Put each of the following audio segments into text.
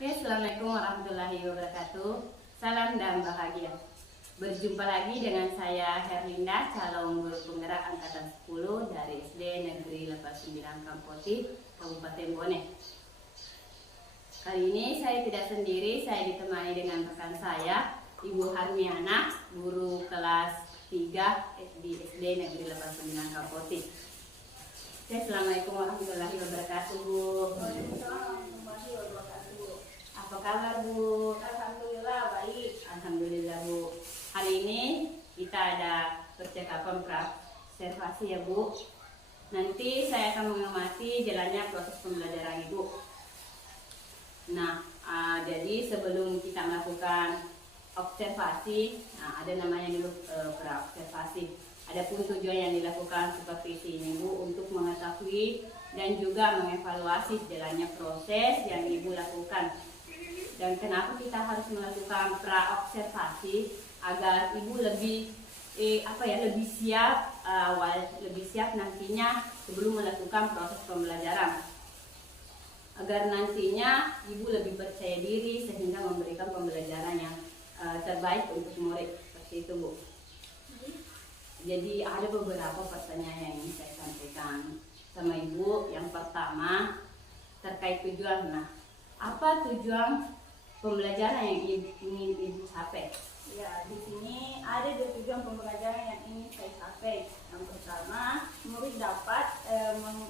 Oke, Assalamualaikum warahmatullahi wabarakatuh. Salam dan bahagia. Berjumpa lagi dengan saya Herlinda, calon guru penggerak angkatan 10 dari SD Negeri 89 Kampoti, Kabupaten Bone. Kali ini saya tidak sendiri, saya ditemani dengan rekan saya, Ibu Harmiana, guru kelas 3 di SD Negeri 89 Kampoti. Oke, Assalamualaikum warahmatullahi wabarakatuh, Bu. Apa kabar, Bu? Alhamdulillah baik. Alhamdulillah, Bu. Hari ini kita ada percakapan pra-observasi ya, Bu. Nanti saya akan mengamati jalannya proses pembelajaran Ibu. Nah, jadi sebelum kita melakukan observasi, ada namanya dulu pra-observasi. Adapun tujuan yang dilakukan seperti ini, Bu, untuk mengetahui dan juga mengevaluasi jalannya proses yang Ibu lakukan. Dan kenapa kita harus melakukan pra-observasi agar Ibu lebih lebih siap lebih siap nantinya sebelum melakukan proses pembelajaran. Agar nantinya Ibu lebih percaya diri sehingga memberikan pembelajaran yang terbaik untuk murid. Seperti itu, Bu. Jadi ada beberapa pertanyaan yang ingin saya sampaikan sama Ibu. Yang pertama terkait tujuan. Nah, apa tujuan pembelajaran yang ingin Ibu capai? Ya, di sini ada dua tujuan pembelajaran yang ingin saya capai. Yang pertama, murid dapat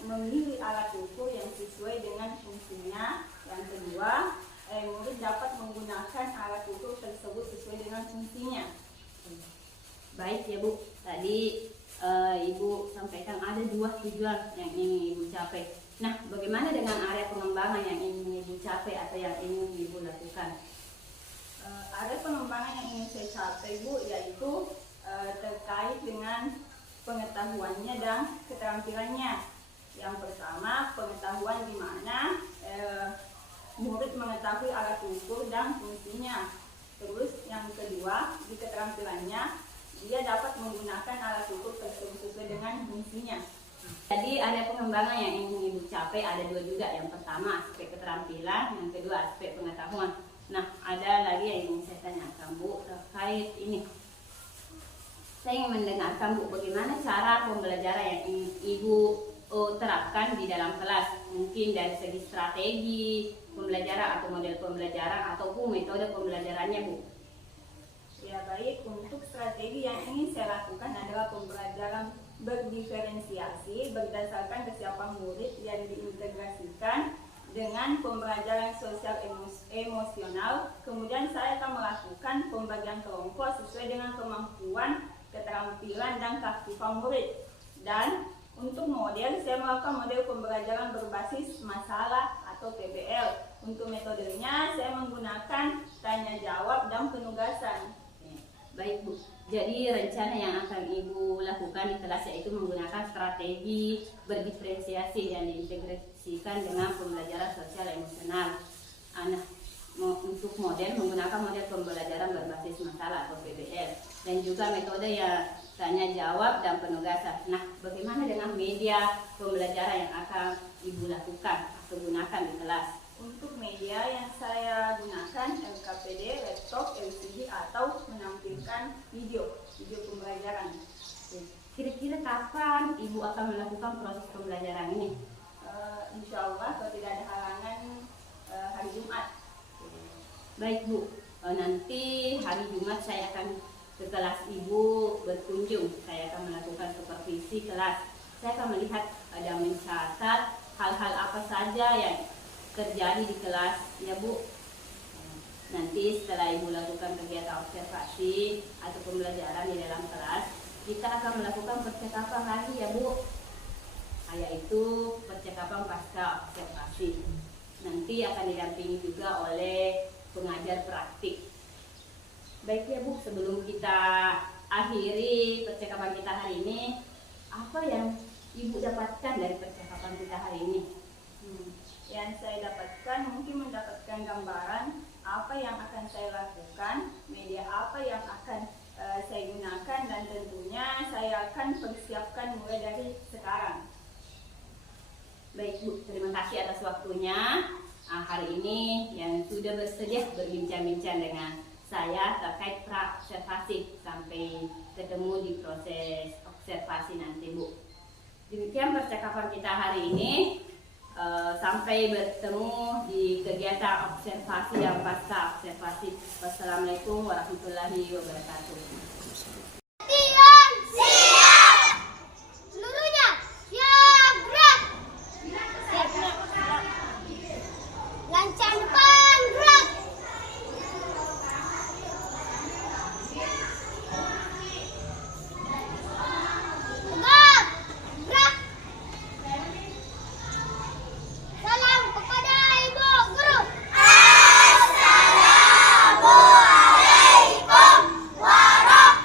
memilih alat ukur yang sesuai dengan fungsinya. Yang kedua, murid dapat menggunakan alat ukur tersebut sesuai dengan fungsinya. Baik ya, Bu. Tadi Ibu sampaikan ada dua tujuan yang ingin Ibu capai. Nah, bagaimana dengan area pengembangan yang ingin Ibu capai atau yang ingin Ibu lakukan? Ada pengembangan yang ingin saya capai, Bu, yaitu terkait dengan pengetahuannya dan keterampilannya. Yang pertama, pengetahuan di mana murid mengetahui alat ukur dan fungsinya. Terus yang kedua, di keterampilannya, dia dapat menggunakan alat ukur tersebut sesuai dengan fungsinya. Jadi ada pengembangan yang ingin Ibu capai, ada dua juga. Yang pertama aspek keterampilan, yang kedua aspek pengetahuan. Nah, ada lagi yang ingin saya tanyakan, Bu, terkait ini. Saya ingin mendengarkan, Bu, bagaimana cara pembelajaran yang ingin Ibu terapkan di dalam kelas. Mungkin dari segi strategi pembelajaran atau model pembelajaran ataupun metode pembelajarannya, Bu. Ya, baik. Untuk strategi yang ingin saya lakukan adalah pembelajaran berdiferensiasi berdasarkan kesiapan murid yang diintegrasikan dengan pembelajaran sosial emosional. Kemudian saya akan melakukan pembagian kelompok sesuai dengan kemampuan, keterampilan, dan keaktifan murid. Dan untuk model, saya melakukan model pembelajaran berbasis masalah atau PBL. Untuk metodenya, saya menggunakan tanya jawab dan penugasan. Baik, Bu. Jadi rencana yang akan Ibu lakukan di kelas yaitu menggunakan strategi berdiferensiasi yang diintegrasikan dengan pembelajaran sosial emosional. Nah, untuk model menggunakan model pembelajaran berbasis masalah atau PBL dan juga metode yang tanya jawab dan penugasan. Nah, bagaimana dengan media pembelajaran yang akan Ibu lakukan atau gunakan di kelas? Untuk media yang saya gunakan LKPD, laptop, LCD atau menampilkan video pembelajaran. Kira-kira kapan Ibu akan melakukan proses pembelajaran ini? Insya Allah kalau tidak ada halangan hari Jumat. Baik, Bu, nanti hari Jumat saya akan ke kelas Ibu berkunjung. Saya akan melakukan supervisi kelas. Saya akan melihat ada mencatat hal-hal apa saja yang terjadi di kelas ya, Bu. Nanti setelah Ibu lakukan kegiatan observasi atau pembelajaran di dalam kelas, kita akan melakukan percakapan lagi ya, Bu, yaitu percakapan pasca observasi. Nanti akan didampingi juga oleh pengajar praktik. Baik ya, Bu, sebelum kita akhiri percakapan kita hari ini, apa yang Ibu dapatkan dari percakapan kita hari ini? Yang saya dapatkan mungkin mendapatkan gambaran apa yang akan saya lakukan, media apa yang akan saya gunakan, dan tentunya saya akan persiapkan mulai dari sekarang. Baik, Bu, terima kasih atas waktunya. hari ini yang sudah bersedia berbincang-bincang dengan saya terkait pra-observasi sampai ketemu di proses observasi nanti, Bu. Demikian percakapan kita hari ini. Sampai bertemu di kegiatan observasi dan pasca observasi. Wassalamualaikum warahmatullahi wabarakatuh. Latihan siap. Seluruhnya siap gerak. Lancang depan gerak. Tegak gerak. Salam kepada ibu guru. Assalamualaikum warahmatullahi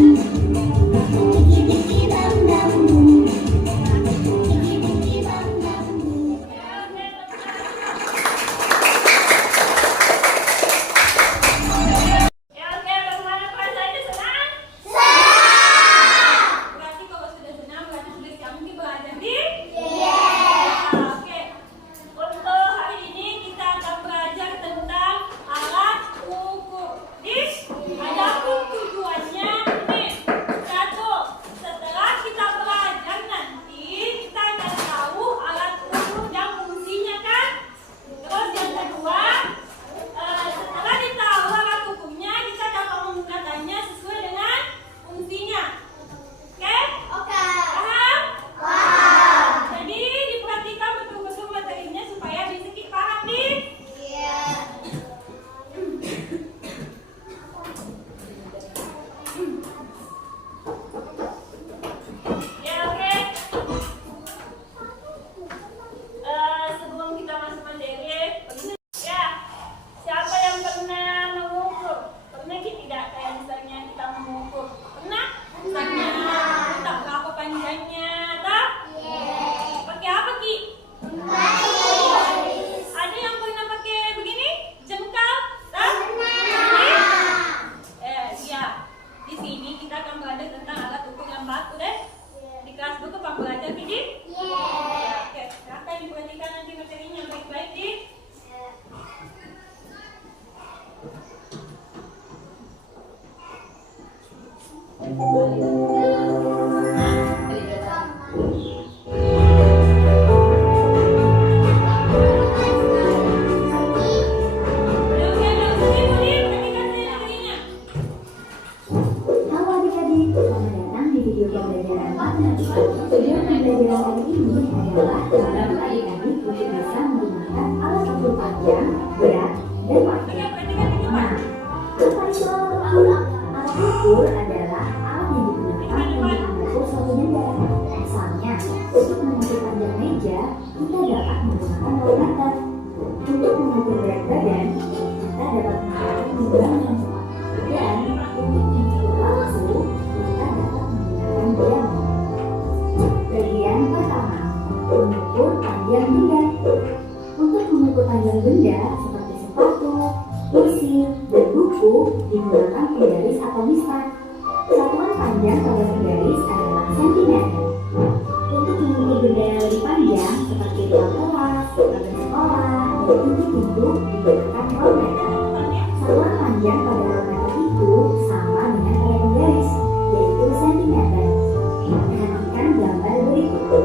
Ya, oke, bagaimana perasaannya, senang? Berarti kalau sudah senang, berarti sudah siap untuk belajar di? Oke. Untuk hari ini kita akan belajar tentang alat ukur. Ada tujuannya ini. Satu, setelah kita belajar nanti kita akan tahu alat ukur dan fungsinya kan? Terus yang kedua, setelah ditahu alat ukurnya, kita dapat menggunakannya sesuai dengan fungsinya. Oke? Paham? Jadi diperhatikan betul-betul materinya supaya bisa kita paham nih. Ya, oke. Sebelum kita masuk materi, ya, siapa yang pernah mengukur? Pernah tidak kayak misalnya kita mengukur? Pernah? Misalnya kita berapa panjangnya, tak? Pakai apa, Ki? Ada yang pernah pakai begini? Jengkal? Tak? Iya. Di sini kita akan belajar tentang alat ukur yang baku deh. Di kelas buku Pak belajar gini? Oke, silakan diperhatikan nanti materinya baik-baik di. Halo adik-adik, selamat datang di video pembelajaran matematika. Video pembelajaran kali ini adalah tentang adik-adik untuk bisa menggunakan alat ukur panjang, berat, dan waktu. Nah, apa itu alat ukur? Alat ukur adalah alat yang digunakan untuk mengukur suatu benda. Misalnya, untuk mengukur panjang meja, kita dapat menggunakan voltmeter. Untuk mengukur berat badan, kita dapat menggunakan timbangan. Dan untuk mengukur waktu, kita dapat menggunakan jam. Bagian pertama, mengukur panjang benda. Untuk mengukur panjang benda seperti sepatu, kursi, dan buku digunakan penggaris atau mistar. Satuan panjang pada penggaris adalah sentimeter. Untuk mengukur benda yang lebih panjang seperti ruang kelas, pagar sekolah, dan pintu-pintu digunakan voltmeter. Satuan panjang pada voltmeter itu sama dengan pada penggaris, yaitu sentimeter. Perhatikan gambar berikut.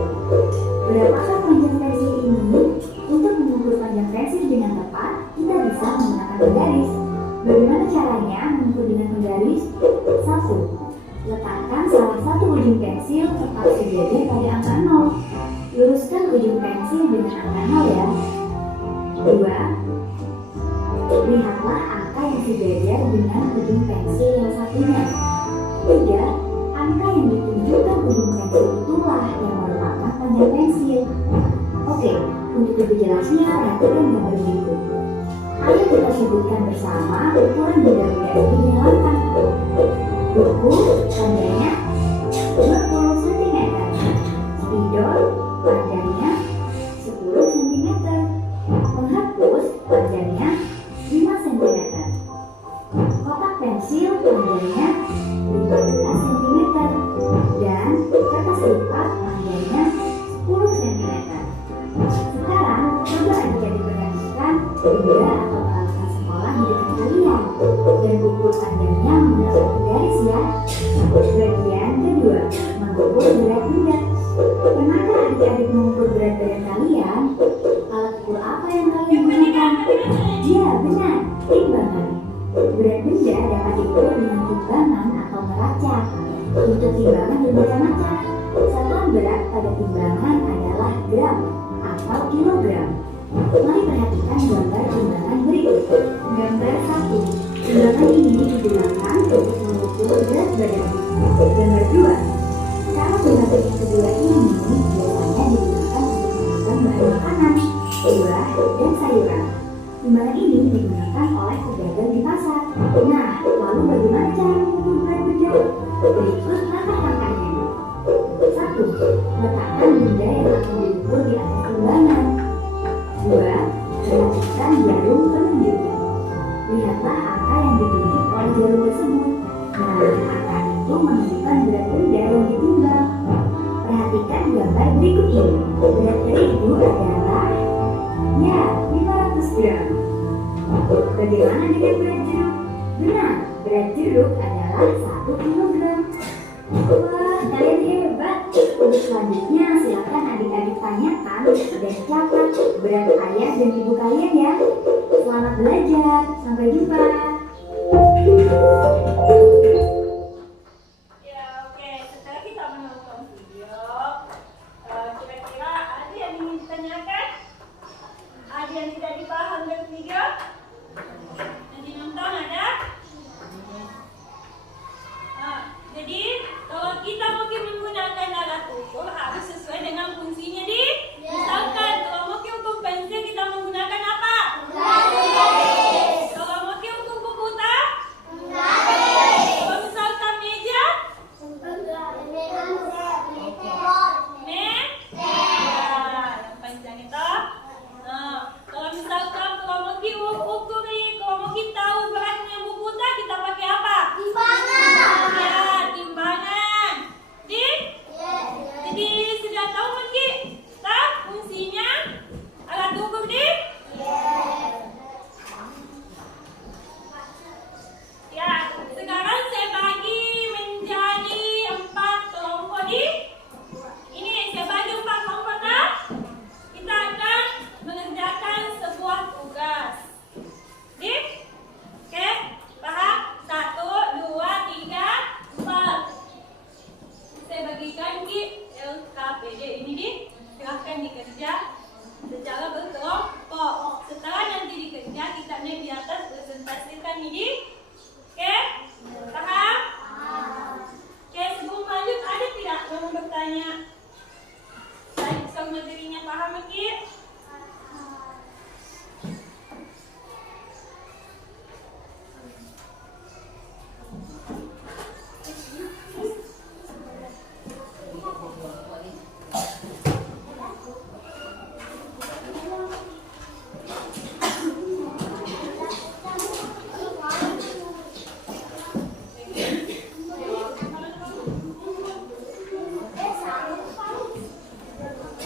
Berapakah panjang pensil ini? Untuk mengukur panjang pensil dengan tepat, kita bisa menggunakan penggaris. Bagaimana caranya mengukur dengan penggaris? 1. Letakkan salah satu ujung pensil tepat sejajar pada angka 0. Luruskan ujung pensil dengan angka 0 ya. 2. Lihatlah angka yang sejajar dengan ujung pensil yang satunya. 3. Angka yang ditunjukkan ujung pensil itulah yang merupakan panjang pensil. Oke, untuk lebih jelasnya perhatikan gambar berikut. Ayo kita sebutkan bersama ukuran benda-benda ini dengan lengkap. Buku panjangnya 20 cm. Spidol panjangnya 10 cm. Penghapus panjangnya 5 cm. Kotak pensil panjangnya 15 cm. Dan kertas lipat panjangnya 10 cm. Sekarang coba adik-adik perhatikan benda atau peralatan sekolah di dekat kalian dan ukur panjangnya menggunakan penggaris ya. Bagian kedua, mengukur berat benda. Pernahkah adik-adik mengukur berat badan kalian? Alat ukur apa yang kalian gunakan? Ya, benar, timbangan. Berat benda dapat diukur dengan timbangan atau neraca. Untuk timbangan bermacam-macam. Satuan berat pada timbangan adalah gram atau kilogram. Mari perhatikan gambar timbangan berikut. Gambar 1. Timbangan ini digunakan untuk mengukur berat badan. Gambar 2. Cara timbangan yang kedua ini biasanya digunakan untuk mengukur bahan makanan, buah, dan sayuran. Timbangan ini digunakan oleh pedagang di pasar. Nah, lalu bagaimana cara mengukur berat benda? Berikut langkah-langkahnya. 1. Letakkan benda yang akan diukur di atas timbangan. 2. Perhatikan jarum penunjuknya. Lihatlah angka yang ditunjuk oleh jarum tersebut. Nah, angka itu menunjukkan berat benda yang ditimbang. Perhatikan gambar berikut ini. Berat dari ibu adalah 500 gram. Bagaimana dengan berat jeruk? Benar, berat jeruk adalah 1 kilogram. Wah, kalian hebat. Untuk selanjutnya, silakan adik-adik tanyakan dan catat berat ayah dan ibu kalian ya. Selamat belajar. Sampai jumpa. Ya, oke. Setelah kita menonton video, kira-kira ada yang ingin ditanyakan? Ada yang tidak dipaham dari video? Nanti nonton ada? Jadi, kalau kita mungkin menggunakan alat ukur harus sesuai dengan fungsinya di. Misalkan, kalau mungkin ukur pensil kita menggunakan apa? Kalau mungkin ukur buku tak? Kalau misalkan meja? Yang panjang itu. Kalau misalkan kalau mungkin ukur ini, kalau mungkin tahu beratnya buku tak, kita pakai apa? Ya, timbangan. Jadi sudah tahu mungkin tak fungsinya alat ukur di? Ya, sekarang saya bagi menjadi 4 kelompok di. Ini saya bagi 4 kelompok tak? Kita akan mengerjakan sebuah tugas. Oke, paham? 1, 2, 3, 4. Saya bagikan di LKPD ini silahkan dikerja secara berkelompok. Setelah nanti dikerja, kita naik di atas presentasikan ini. Oke, paham? Oke, sebelum lanjut ada tidak yang mau bertanya? Saya bisa materinya paham lagi?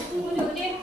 Udah.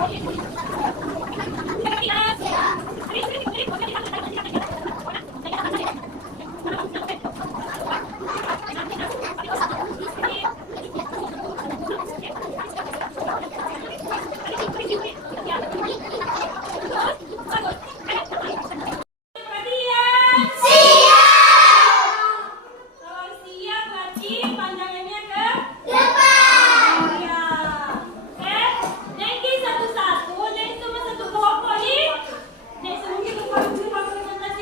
Kalau siap berarti pandangannya ke depan. Ya. Nengki satu-satu, neng semua satu kelompok nih. Neng semua kita pakai presentasi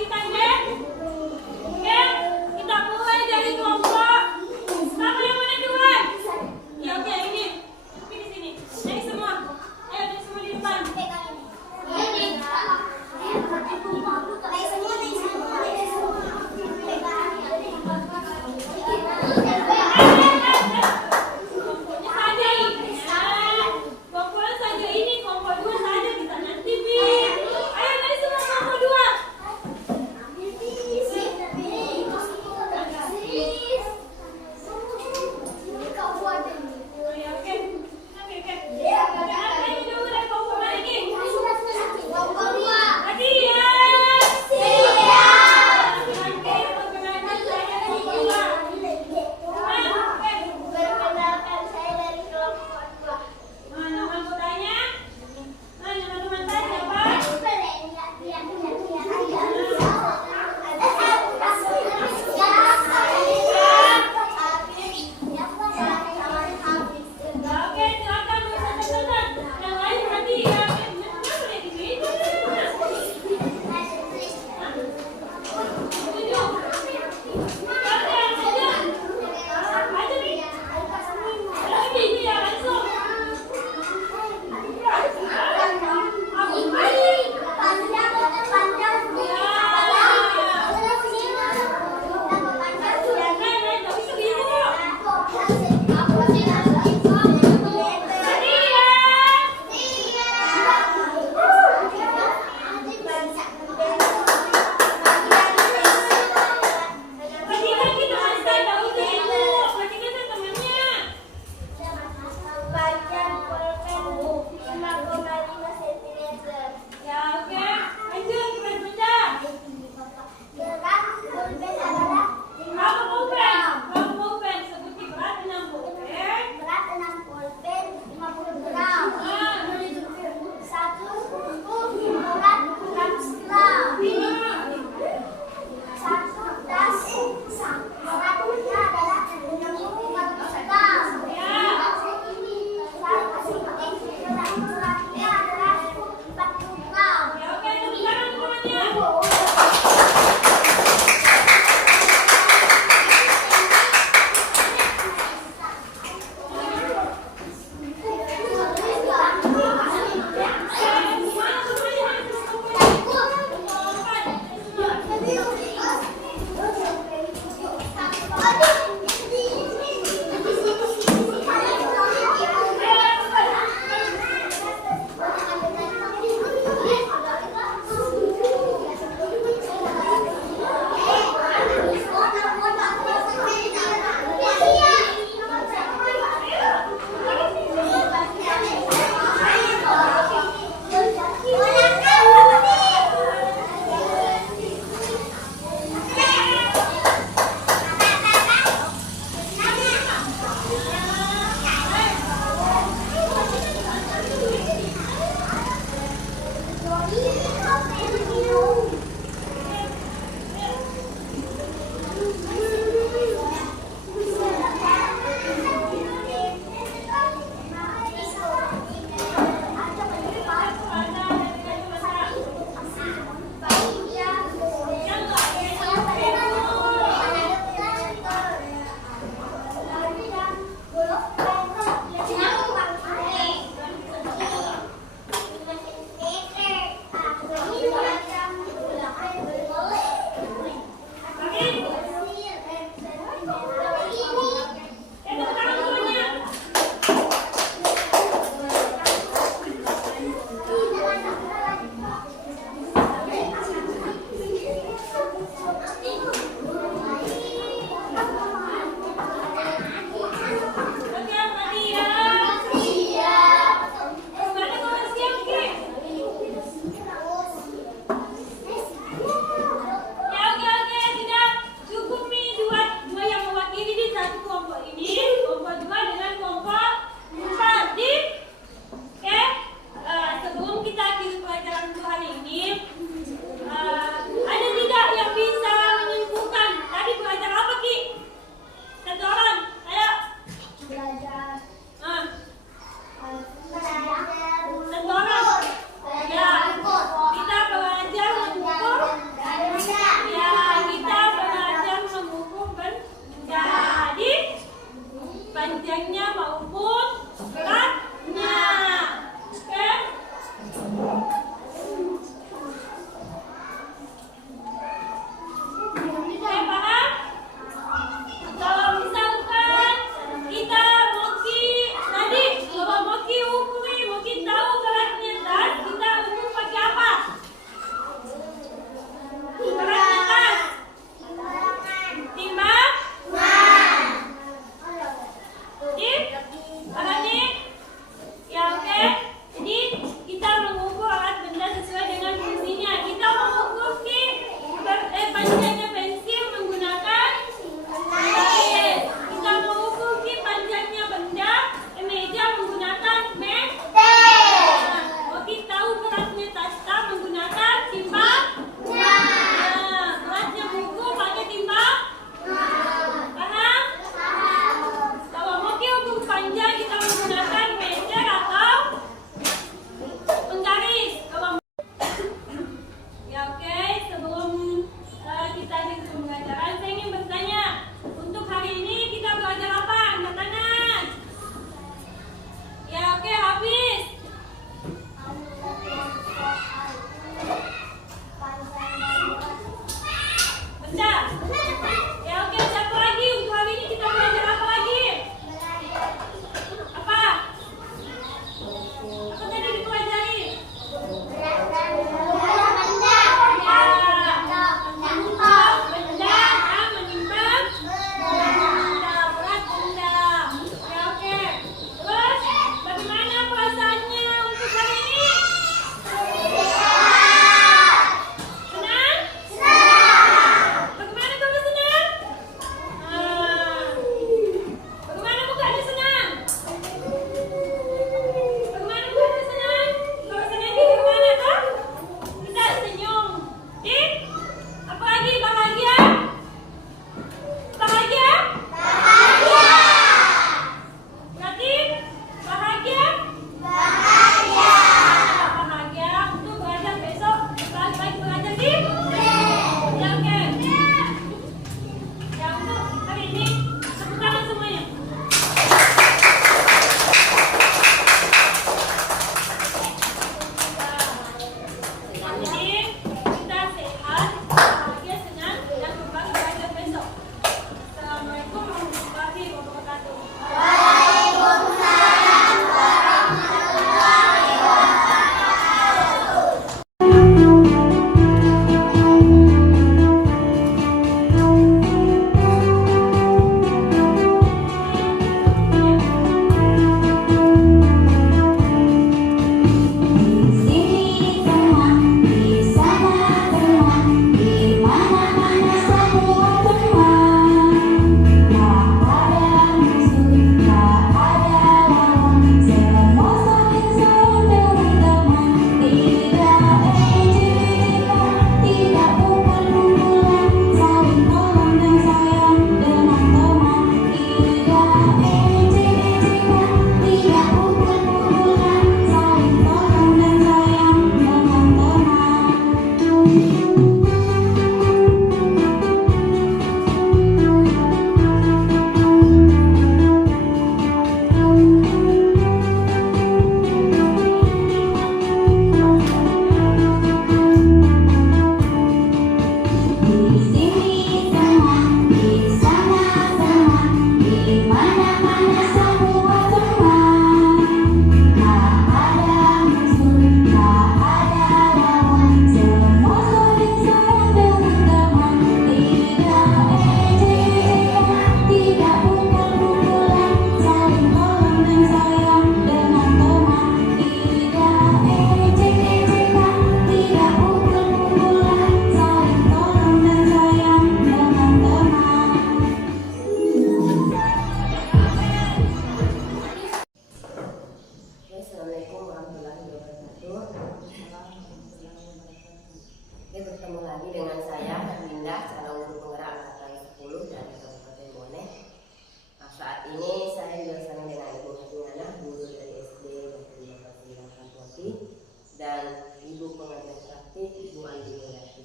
Ibu pengajar praktik Ibu Andi Mulati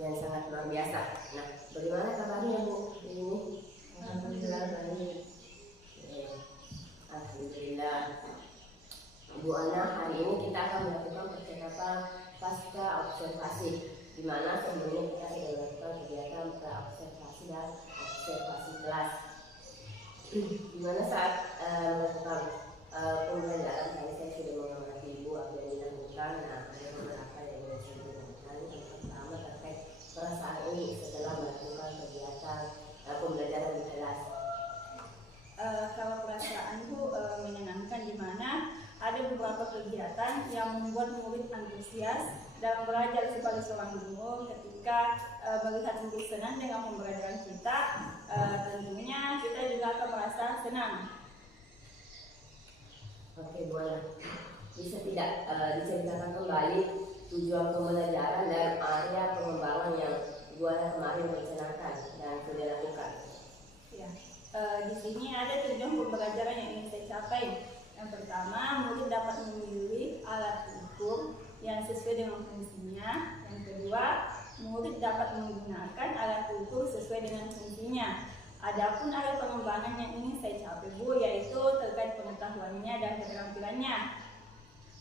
yang sangat luar biasa. Nah, bagaimana kabarnya Bu ini? Alhamdulillah baik. Alhamdulillah. Bu Ana, hari ini kita akan melakukan percakapan pasca observasi, di mana sebelumnya kita sudah melakukan kegiatan pra-observasi dan observasi kelas. Di mana saat melakukan pembelajaran tadi saya sudah mengamati Ibu apa yang dilakukan. Nah, ada beberapa yang saya lakukan. Yang pertama terkait perasaan ini setelah melakukan kegiatan pembelajaran di kelas. Kalau perasaanku menyenangkan, di mana ada beberapa kegiatan yang membuat murid antusias dalam belajar sebagai seorang guru. Ketika melihat murid senang dengan pembelajaran kita, tentunya kita juga akan merasa senang. Oke Bu Ana, bisa tidak diceritakan kembali tujuan pembelajaran dan area pengembangan yang Bu Ana kemarin rencanakan dan sudah lakukan? Ya. Di sini ada tujuan pembelajaran yang ingin saya capai. Yang pertama, murid dapat memilih alat ukur yang sesuai dengan fungsinya. Yang kedua, murid dapat menggunakan alat ukur sesuai dengan fungsinya. Adapun area pengembangan yang ingin saya capai Bu, yaitu terkait pengetahuannya dan keterampilannya.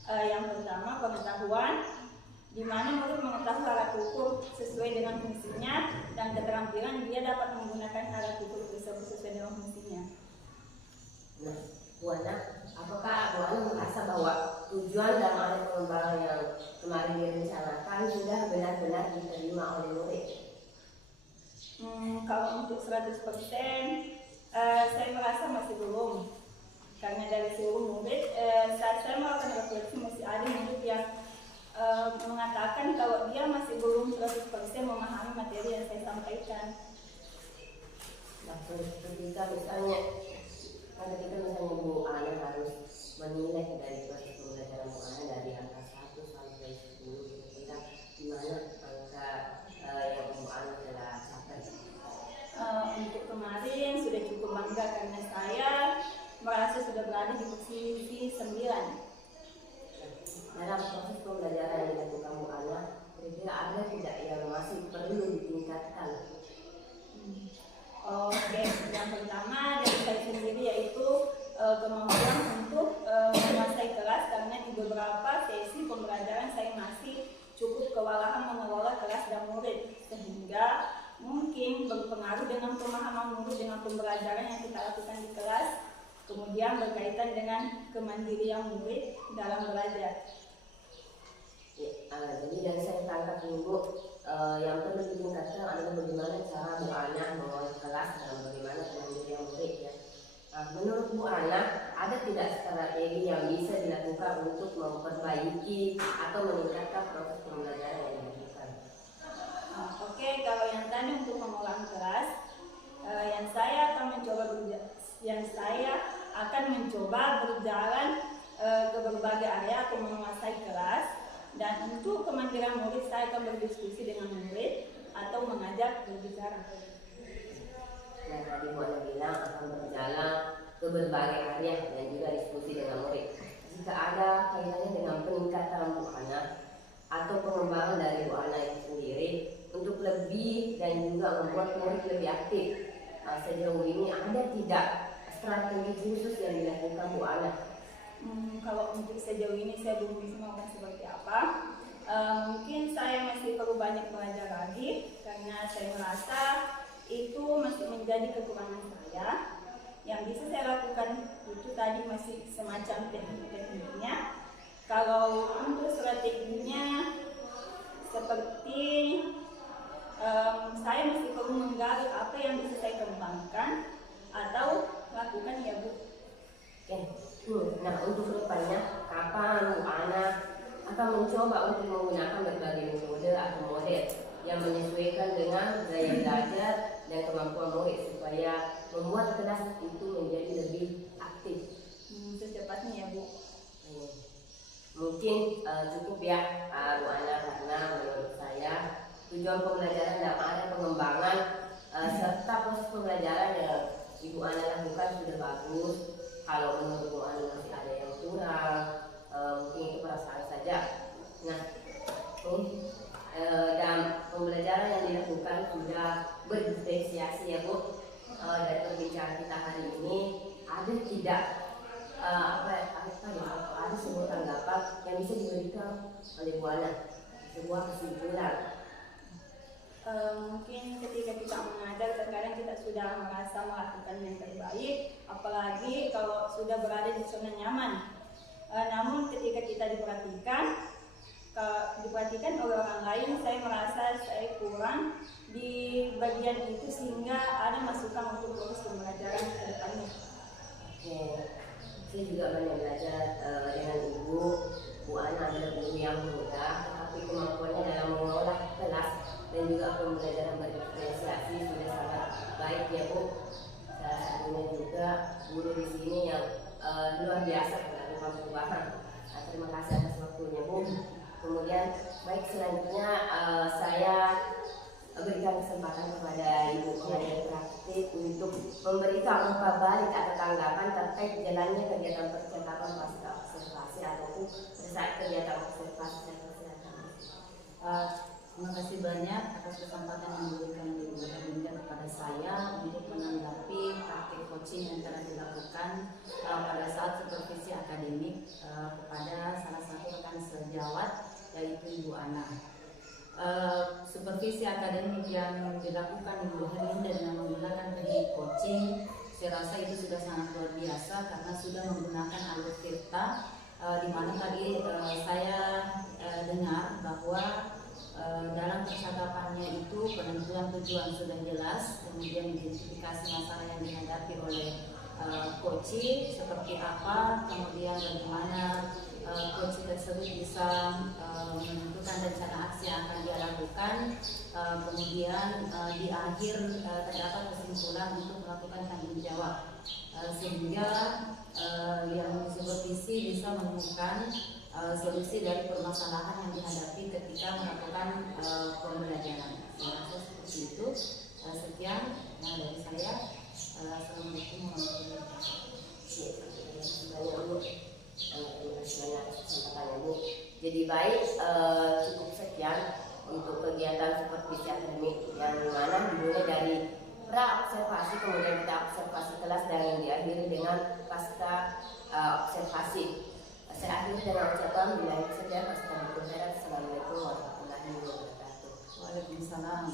Yang pertama, pengetahuan, di mana murid mengetahui alat ukur sesuai dengan fungsinya, dan keterampilan dia dapat menggunakan alat ukur tersebut sesuai dengan fungsinya. Nah, Bu Ana, apakah Bu Ana merasa bahwa tujuan dan area pengembangan yang kemarin direncanakan sudah benar-benar diterima oleh murid? Kalau untuk 100%, saya merasa masih belum. Karena dari seluruh murid, saat saya melakukan refleksi masih ada murid yang mengatakan kalau dia masih belum 100% memahami materi yang saya sampaikan. Nah, ketika misalnya Bu Ana harus menilai dari proses pembelajaran Bu Ana dari angka 1 sampai 10, kira di mana angka yang Bu Ana telah capai? Untuk kemarin sudah cukup bangga karena saya merasa sudah berada di posisi 9. Dalam proses pembelajaran yang dilakukan Bu Ana, kira-kira ada tidak yang masih perlu ditingkatkan? Oke, yang pertama dari saya sendiri yaitu kemampuan untuk menguasai kelas, karena di beberapa sesi pembelajaran saya masih cukup kewalahan mengelola kelas dan murid, sehingga mungkin berpengaruh dengan pemahaman murid dengan pembelajaran yang kita lakukan di kelas, kemudian berkaitan dengan kemandirian murid dalam belajar. Jadi dari saya tangkap Bu, yang perlu ditingkatkan adalah bagaimana cara Bu Ana mengelola kelas dan bagaimana kemandirian murid ya. Menurut Bu Ana, ada tidak strategi yang bisa dilakukan untuk memperbaiki atau meningkatkan proses pembelajaran yang dilakukan? Oke, kalau yang tadi untuk pengolahan kelas, yang saya akan mencoba berjalan ke berbagai area untuk menguasai kelas. Dan untuk kemandirian murid, saya akan berdiskusi dengan murid atau mengajak berbicara. Nah, tadi Bu Ana bilang akan berjalan ke berbagai area dan juga diskusi dengan murid. Jika ada kaitannya dengan peningkatan Bu Ana atau pengembangan dari Bu Ana itu sendiri untuk lebih dan juga membuat murid lebih aktif, sejauh ini ada tidak strategi khusus yang dilakukan Bu Ana? Kalau untuk sejauh ini saya belum bisa mengatakan seperti apa. Mungkin saya masih perlu banyak belajar lagi, karena saya merasa itu masih menjadi kekurangan saya. Yang bisa saya lakukan itu tadi masih semacam teknik-tekniknya. Kalau untuk strateginya seperti saya masih perlu menggali apa yang bisa saya kembangkan atau lakukan ya Bu. Nah, untuk kedepannya, kapan Bu Ana akan mencoba untuk menggunakan berbagai metode atau model yang menyesuaikan dengan gaya belajar dan kemampuan murid supaya membuat kelas itu menjadi lebih aktif? Secepatnya ya Bu. Mungkin cukup ya Bu Ana, karena menurut saya tujuan pembelajaran dan area pengembangan serta proses pembelajaran yang Ibu Ana lakukan sudah bagus. Kalau menurut Bu Ana masih ada yang kurang, mungkin itu perasaan saja. oleh Bu Ana? Sebuah kesimpulan. Mungkin ketika kita mengajar terkadang kita sudah merasa melakukan yang terbaik, apalagi kalau sudah berada di zona nyaman. Namun ketika kita diperhatikan oleh orang lain, saya merasa saya kurang di bagian itu sehingga ada masukan untuk proses pembelajaran ke depannya. Oke, saya juga banyak belajar dengan Ibu. Bu Ana adalah guru yang muda, tetapi kemampuannya dalam mengolah kelas dan juga pembelajaran berdiferensiasi sudah sangat baik ya Bu. Salah satunya juga guru di sini yang luar biasa melakukan perubahan. Terima kasih atas waktunya Bu. Kemudian baik selanjutnya saya berikan kesempatan kepada Ibu pengajar praktik untuk memberikan umpan balik atau tanggapan terkait jalannya kegiatan percakapan pasca observasi ataupun saat kegiatan observasi dan kesehatan. Terima kasih banyak atas kesempatan yang diberikan Ibu Herlinda kepada saya untuk menanggapi praktik coaching yang telah dilakukan pada saat supervisi akademik kepada salah satu rekan sejawat yaitu Ibu Ana. Supervisi akademik yang dilakukan Ibu Herlinda dengan menggunakan teknik coaching, saya rasa itu sudah sangat luar biasa karena sudah menggunakan alur Tirta, di mana tadi saya dengar bahwa dalam percakapannya itu penentuan tujuan sudah jelas, kemudian identifikasi masalah yang dihadapi oleh coaching seperti apa, kemudian bagaimana coaching tersebut bisa menentukan rencana aksi yang akan dia lakukan, kemudian di akhir terdapat kesimpulan untuk melakukan tanggung jawab, sehingga yang supervisi bisa menemukan solusi dari permasalahan yang dihadapi ketika melakukan pembelajaran. Saya rasa seperti itu. Sekian dari saya. Assalamualaikum warahmatullahi wabarakatuh. Terima kasih banyak atas kesempatannya Bu. Jadi baik, cukup sekian untuk kegiatan supervisi akademik yang mana dimulai dari pra observasi, kemudian kita observasi kelas dan diakhiri dengan pasca observasi. Saya akhiri dengan ucapan billahi taufiq wal hidayah. Assalamualaikum warahmatullahi wabarakatuh. Waalaikumsalam.